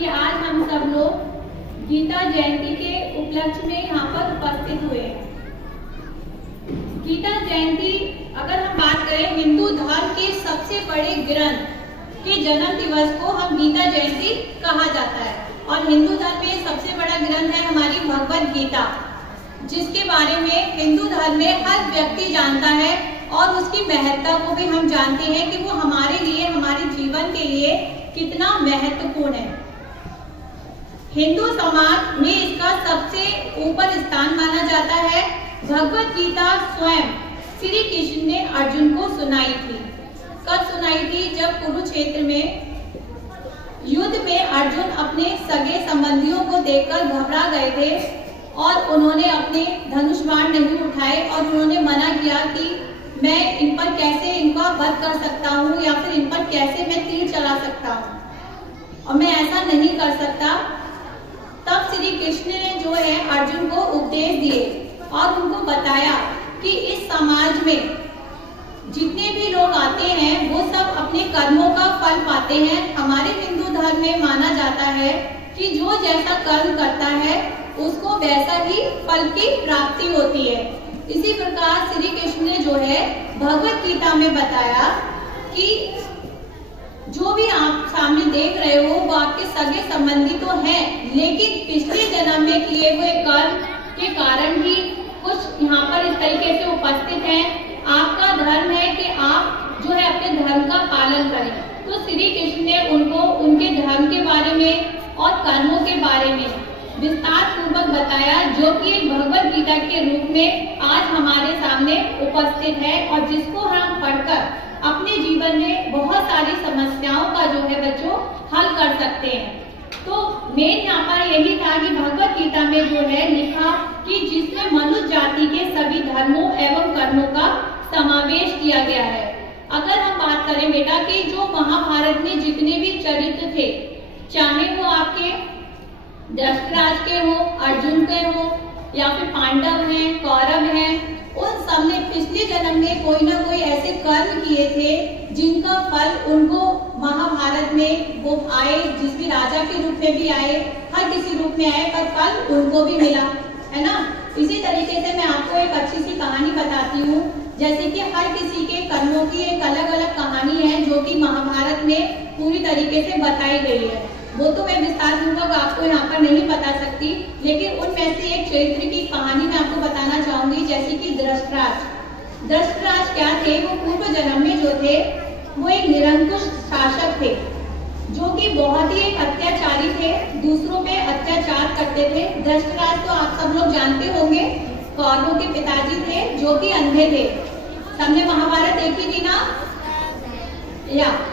कि आज हम सब लोग गीता जयंती के उपलक्ष्य में यहाँ पर उपस्थित हुए हैं। गीता जयंती अगर हम बात करें हिंदू धर्म के सबसे बड़े ग्रंथ के जन्म दिवस को हम गीता जयंती कहा जाता है। और हिंदू धर्म में सबसे बड़ा ग्रंथ है हमारी भगवत गीता, जिसके बारे में हिंदू धर्म में हर व्यक्ति जानता है और उसकी महत्ता को भी हम जानते हैं कि वो हमारे लिए, हमारे जीवन के लिए कितना महत्वपूर्ण है। हिंदू समाज में इसका सबसे ऊपर स्थान माना जाता है। भगवत गीता स्वयं श्री कृष्ण ने अर्जुन को सुनाई थी। कब सुनाई थी? जब कुरुक्षेत्र में युद्ध में अर्जुन अपने सगे संबंधियों को देखकर घबरा गए थे और उन्होंने अपने धनुष बाण नहीं उठाए और उन्होंने मना किया कि मैं इन पर कैसे इनका वध कर सकता हूँ या फिर इन पर कैसे मैं तीर चला सकता हूँ और मैं ऐसा नहीं कर सकता। तब श्री कृष्ण ने जो है अर्जुन को उपदेश दिए और उनको बताया कि इस समाज में जितने भी लोग आते हैं वो सब अपने कर्मों का फल पाते हैं। हमारे हिंदू धर्म में माना जाता है कि जो जैसा कर्म करता है उसको वैसा ही फल की प्राप्ति होती है। इसी प्रकार श्री कृष्ण ने जो है भगवत गीता में बताया कि जो भी आप सामने देख रहे हो वो आपके सगे संबंधी तो हैं, लेकिन पिछले जन्म में किए हुए कर्म के कारण ही कुछ यहाँ पर इस तरीके से उपस्थित हैं। आपका धर्म है कि आप जो है अपने धर्म का पालन करें। तो श्री कृष्ण ने उनको उनके धर्म के बारे में और कर्मों के बारे में विस्तार पूर्वक बताया, जो कि एक भगवत गीता के रूप में आज हमारे सामने उपस्थित है और जिसको हम पढ़कर अपने जीवन में बहुत सारी समस्याओं का जो है बच्चों हल कर सकते हैं। तो मेन यहाँ पर यही था कि भगवत गीता में जो है लिखा कि जिसमें मनुष्य जाति के सभी धर्मों एवं कर्मों का समावेश किया गया है। अगर हम बात करें बेटा कि जो महाभारत में जितने भी चरित्र थे, चाहे वो आपके धृतराज के हो, अर्जुन के हो या फिर पांडव हैं, कौरव हैं, उन सब ने पिछले जन्म में कोई ना कोई ऐसे कर्म किए थे जिनका फल उनको महाभारत में वो आए, जिस भी राजा के रूप में भी आए, हर किसी रूप में आए, पर फल उनको भी मिला, है ना। इसी तरीके से मैं आपको एक अच्छी सी कहानी बताती हूँ। जैसे कि हर किसी के कर्मों की एक अलग अलग कहानी है जो कि महाभारत में पूरी तरीके से बताई गई है। वो तो मैं विस्तार पूर्वक आपको यहाँ पर नहीं बता सकती, लेकिन उनमें से एक चरित्र की कहानी मैं आपको बताना चाहूंगी। जैसे कि धृतराज क्या थे? वो पूर्व जन्म में जो थे वो एक निरंकुश शासक थे, जो कि बहुत ही एक अत्याचारी थे, दूसरों पे अत्याचार करते थे। धृतराज तो आप सब लोग जानते होंगे, कौरवों के पिताजी थे जो कि अंधे थे। सबने महाभारत देखी थी ना?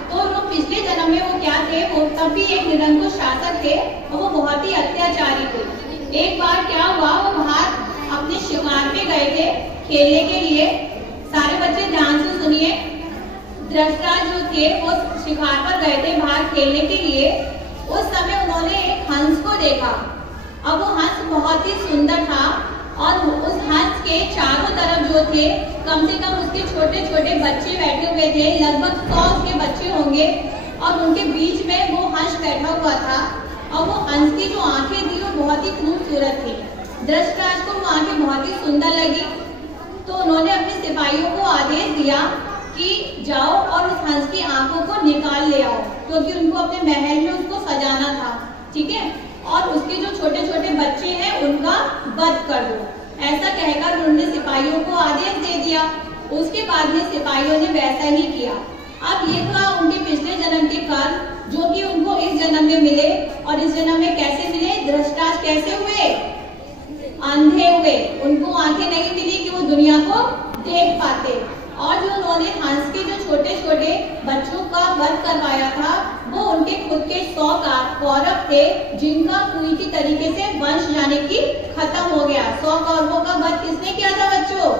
तो लोग पिछले जन्म में वो क्या थे? वो तब भी एक निरंकुश शासक थे और वो बहुत ही अत्याचारी थे। एक बार क्या हुआ, वो बाहर अपने शिकार पे गए थे खेलने के लिए। सारे बच्चे ध्यान से सुनिए। धृतराज जो थे वो शिकार पर गए थे बाहर खेलने के लिए। उस समय उन्होंने एक हंस को देखा। अब वो हंस बहुत ही सुंदर था और उस हंस के चारों तरफ जो थे कम से कम उसके छोटे छोटे बच्चे बैठे हुए थे, लगभग 100 उसके बच्चे होंगे, और उनके बीच में वो हंस बैठा हुआ था। और वो हंस की जो आंखें थी वो बहुत ही खूबसूरत थी। धृतराज को वो आंखें बहुत ही सुंदर लगी, तो उन्होंने अपने सिपाहियों को आदेश दिया कि जाओ और उस हंस की आंखों को निकाल ले आओ, क्योंकि उनको अपने महल में उसको सजाना था, ठीक है। और उसके जो छोटे छोटे बच्चे हैं उनका वध कर दो, ऐसा कहकर उन्होंने सिपाहियों को आदेश दे दिया। उसके बाद में सिपाहियों ने वैसा ही किया। अब ये था उनके पिछले जन्म के कर्म जो कि उनको इस जन्म में मिले। और इस जन्म में कैसे मिले? धृतराज कैसे हुए? अंधे हुए। उनको आंखें नहीं मिली कि वो दुनिया को देख पाते। और जो उन्होंने हंस के जो छोटे छोटे बच्चों का वध करवाया था वो उनके खुद के 100 कौरव थे, जिनका पूरी की तरीके से वंश जाने की खत्म हो गया। 100 कौरवों का वध किसने किया था बच्चों?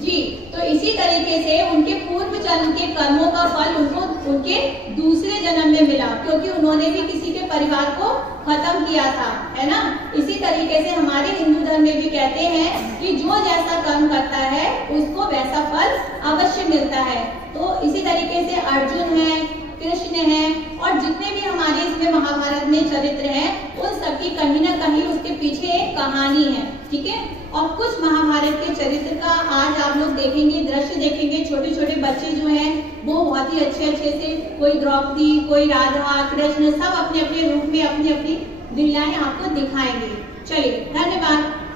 जी। तो इसी तरीके से उनके पूर्व जन्म के कर्मों का फल उनको उनके दूसरे जन्म में मिला, क्योंकि उन्होंने भी किसी के परिवार को खत्म किया था, है ना। इसी तरीके से हमारे हिंदू धर्म में भी कहते हैं कि जो जैसा कर्म करता है उसको वैसा फल अवश्य मिलता है। तो इसी तरीके से अर्जुन है, कृष्ण है और जितने भी हमारे इसमें महाभारत में चरित्र हैं उन सबकी कहीं ना कहीं उसके पीछे एक कहानी है, ठीक है। और कुछ महाभारत के चरित्र का आज आप लोग देखेंगे, दृश्य देखेंगे, छोटे छोटे बच्चे जो हैं वो बहुत ही अच्छे से, कोई द्रौपदी, कोई राधा, कृष्ण, सब अपने अपने रूप में अपनी अपनी लीलाएं आपको दिखाएंगे। चलिए, धन्यवाद।